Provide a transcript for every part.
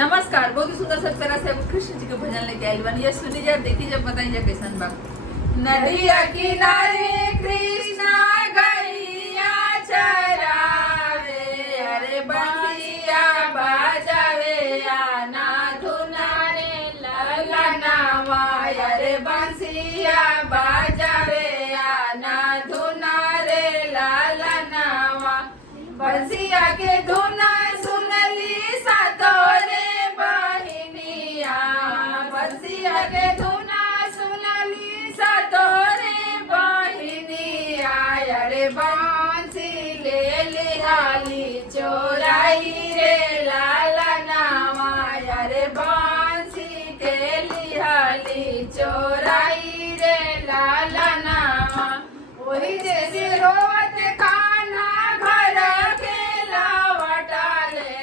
नमस्कार। बहुत ही सुंदर सा प्यारा से कृष्ण जी के भजन लेके आइल बानी। ये सुनी जा, देखी जब बताई जा कैसन बा। नदिया किनारे कृष्णा गैया चरावे, अरे बंसिया बजावे आना धुना रे ललनावा, अरे बंसिया बजावे आना धुना रे ललनावा। बंसिया के धुना सुनली सातोरे बहिनिया, बंसिया के धुना सुनली सातोरे बहिनिया, अरे बंसी ले लिहाली चोराई रे लालनावा, अरे बंसी के लिहाली चोराई रे लालनावा। वही जैसे रोवत खाना घर के लावटाले,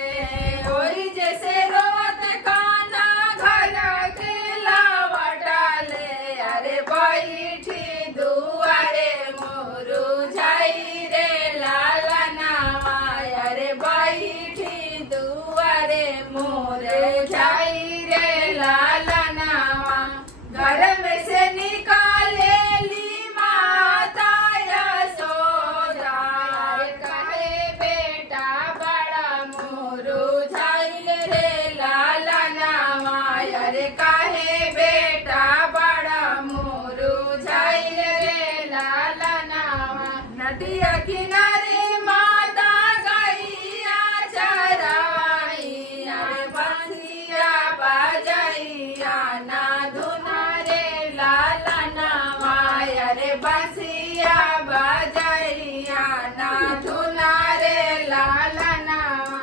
वही जैसे रोवत खाना घर के लावटाले, अरे बैठी दुआरे मोरू झाई रे लालनावा, अरे बैठी दुआरे मोरे झाई रे लालनावा। घर में से निकाले ली माता यशोदा, कहे बेटा बड़ा मोरू झाइल रे लालनावा, अरे कहे बेटा बड़ा मोरू झाइल रे लालनावा। नदिया किनारे माता गैया चराई, अरे बंसिया बजाइया ना धुना रे लालनावा, अरे बंसिया बजाइया ना धुना रे लालनावा।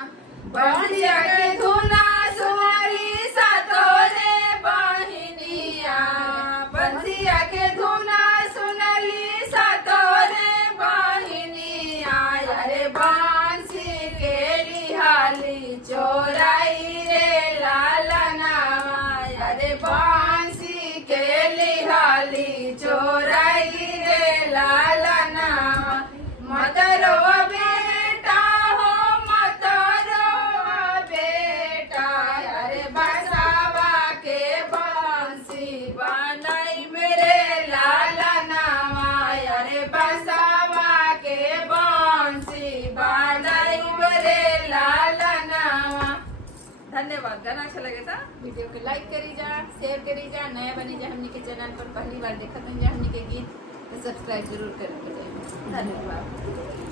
बंसिया के धुना सुनली सातोरे बहिनिया, बंसिया के धुना सुनली सातोरे बहिनिया, अरे बंसी के लिहाली चोराई रे लालनावा, अरे बंसी के लिहाली चोराई रे लालनावा। मतरो बेटा हो मतरो बेटा, अरे बसावा के बंसी बनाई मेरे लालनावा, अरे बसावा के बंसी बनाई मेरे लालनावा। धन्यवाद। गाना अच्छा लगे था वीडियो को लाइक करी जा, शेयर करी जा, नया बनी जा हमनी के चैनल पर पहली बार देखत जा हमनी के गीत तो सब्सक्राइब जरूर करें। धन्यवाद।